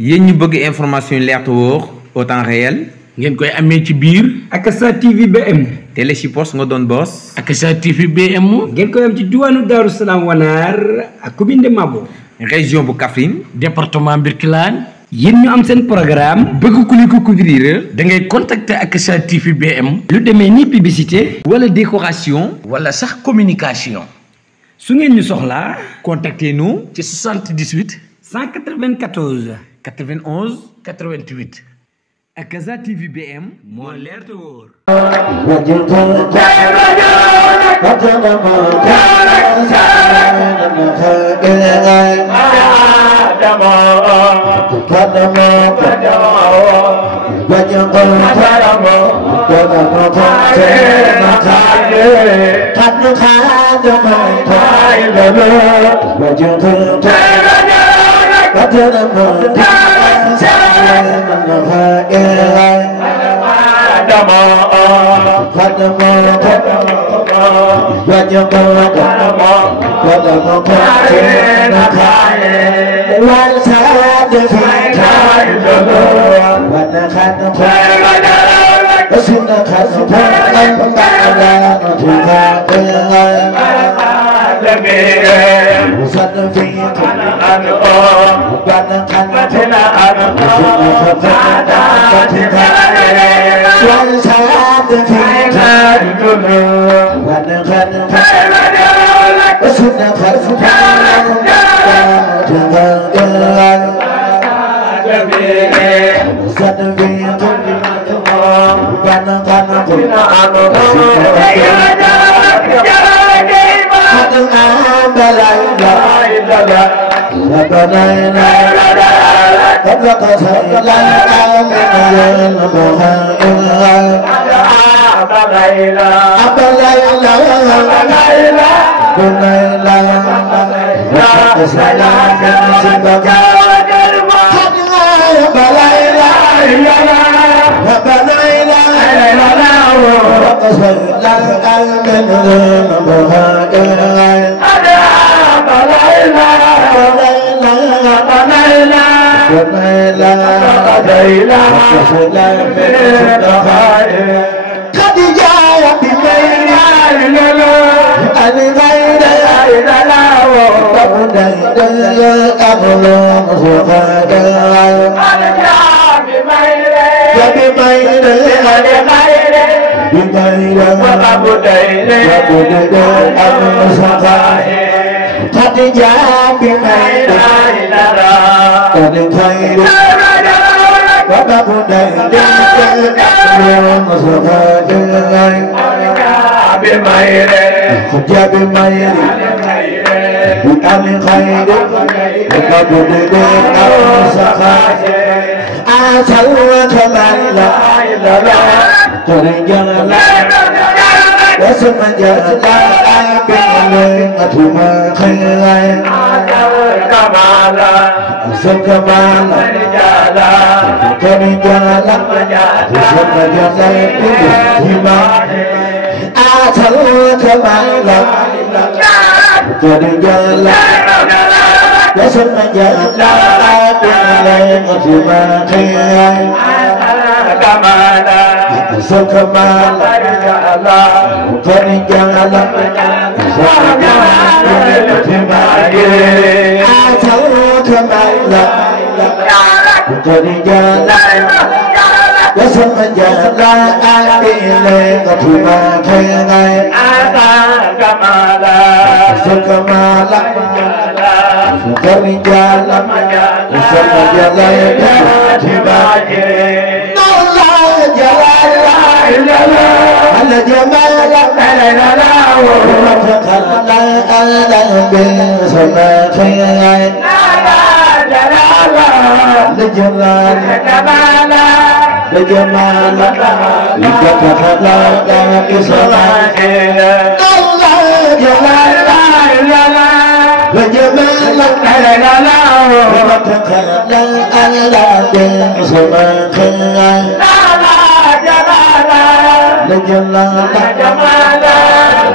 yéen ñu bëgg information yi leer te wóor au temps réel ngeen koy amee ci biir Akassa TV BM télé si poste nga doon boss Akassa TV BM ngeen koy am ci diwaanu Daaru Salaam Wanaar ak commune de Mabo région bu Kaffrine département Birkelane yéen ñu am seen programme bëgg ku leen ko couvrir da ngay contacter Akassa TV BM lu demee ni publicité wala décoration wala sax communication su ngeen ñu soxlaa contactez nous ci 78 194 91 88 Akassa TV BM moo leer te wóor la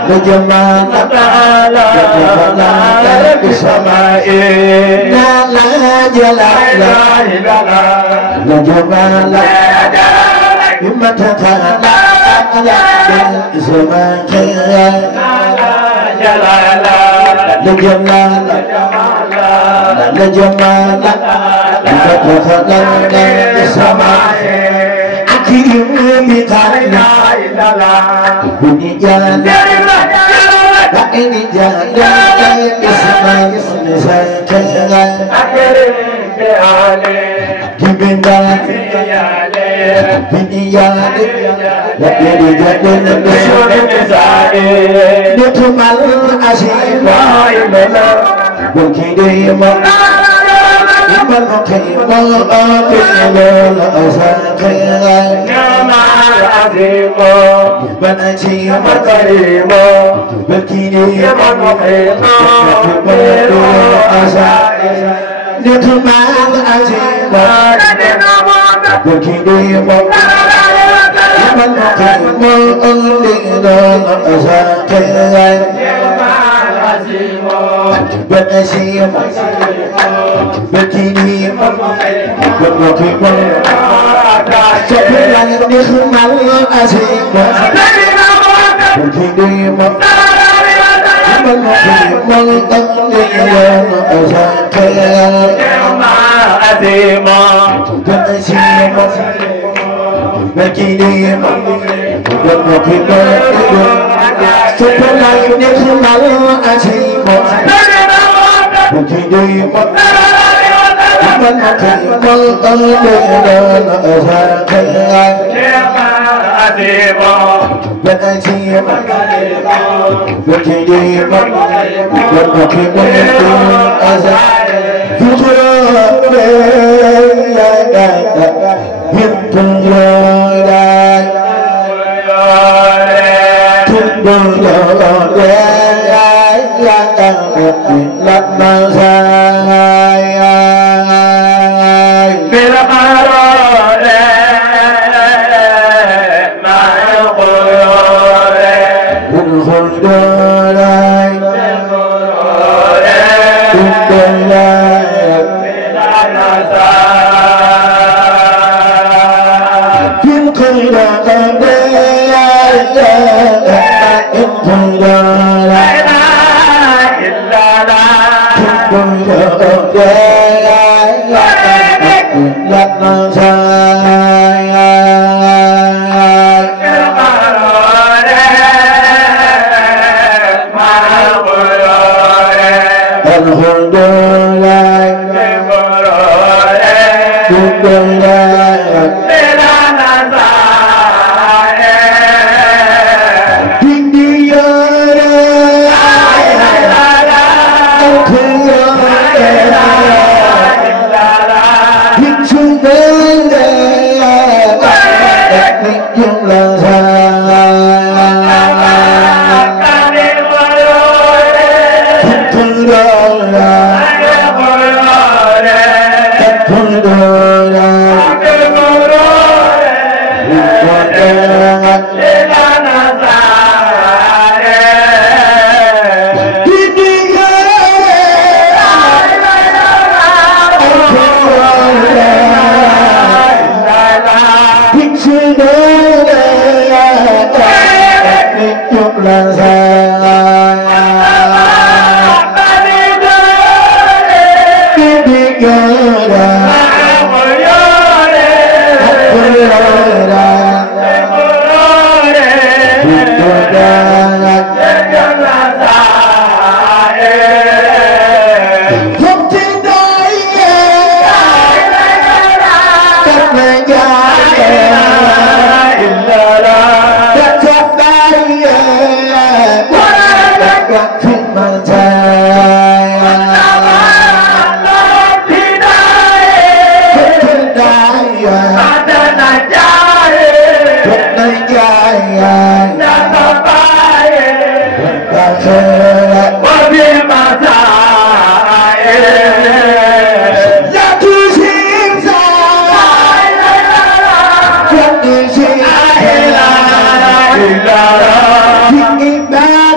لجمال لجمال بسماء لا لا جلال لجمال بمتتنا بسماء لجمال لجمال بمتتنا بسماء أكيم بقلنا بني جانا بني جانا اسمع سكنا جبنا بني جانا بني جانا نتمل أسيما بكيديما من قيم الأقل أساقنا جمال عظيم من أجيم كريم بالكيني من قيم أساقنا نتمال عظيم بالكيني من قيم الأقل أساقنا جمال عظيم من أجيم بكيني بمقيم سبلا نخمل أزيم بكيني بمقيم الأقليل أزاكيا أزيم بأزيم بكيني بمقيم سبلا نخمل أزيم بكيني من أقيم الأقليل أزاكيا أزيم بأزيم بكيني بمقيم أزاكيا Bye.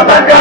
Hãy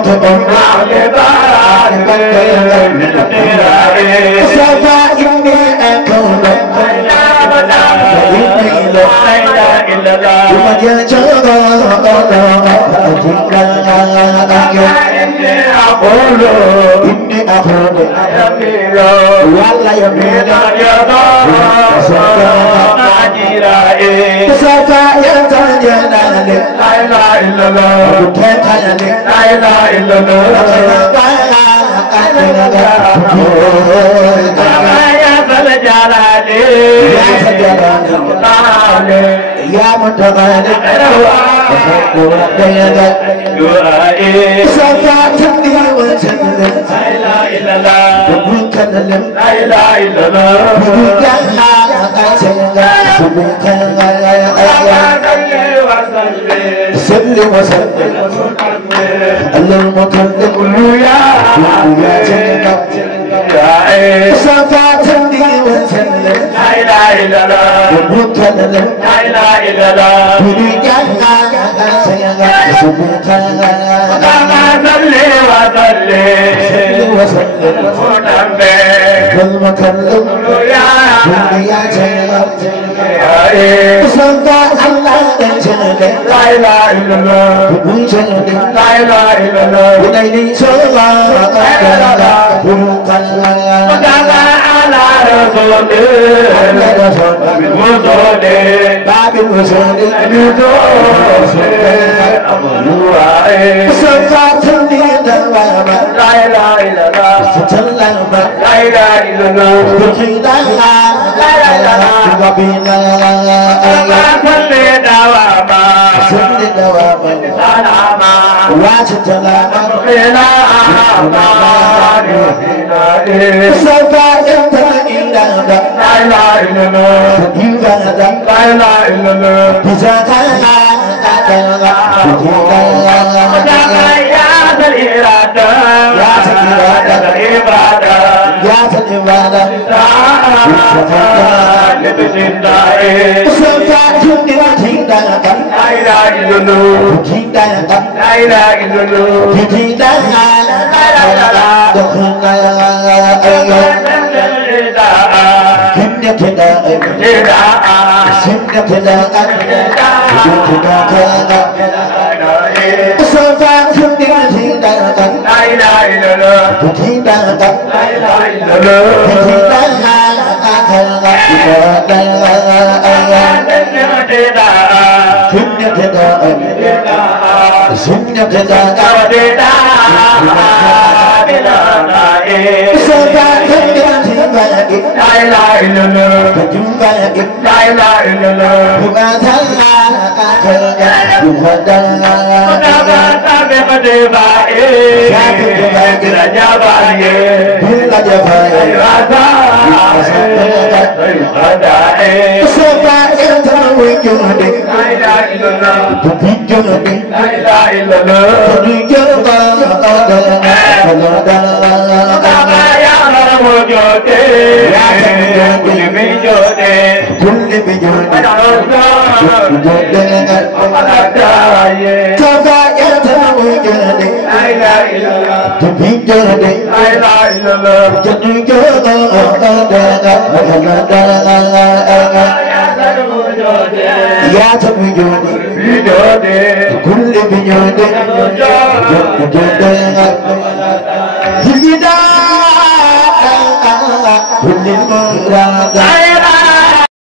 subscribe Mustafa inni akuna Cuma dia jaga Inni akuna Walla ya Mustafa yang tanya La ilaha illallah Bukan tanya La ilaha illallah Ya mutaqalib Safa tandi wa sallam La ilaha illallah Bukan lam La ilaha illallah Bukan سلم وسلم المكلم يا صفات لي وسلم لا اله الا الله المكلم لا اله الا الله برجعنا سيغا سبحان صل وسلم المكلم يا صفات الله لا اله الا الله لا اله الا الله وليلي صلى الله عليه على رسول بالوصول باب الوصول صفات لي دوام لا اله الا الله تسلم لا اله الا الله لا اله الا الله وبنا صل دواما صل دواما سلاما وجدلاما بلا امان صفا انت الا لا اله الا الله لا اله الا الله بجاك يا ذا الإرادة يا ذا الإرادة يا ذا الإرادة صفات لا إله إلا الله لا إله إلا الله يا تبجوني كل بجوني كل مراد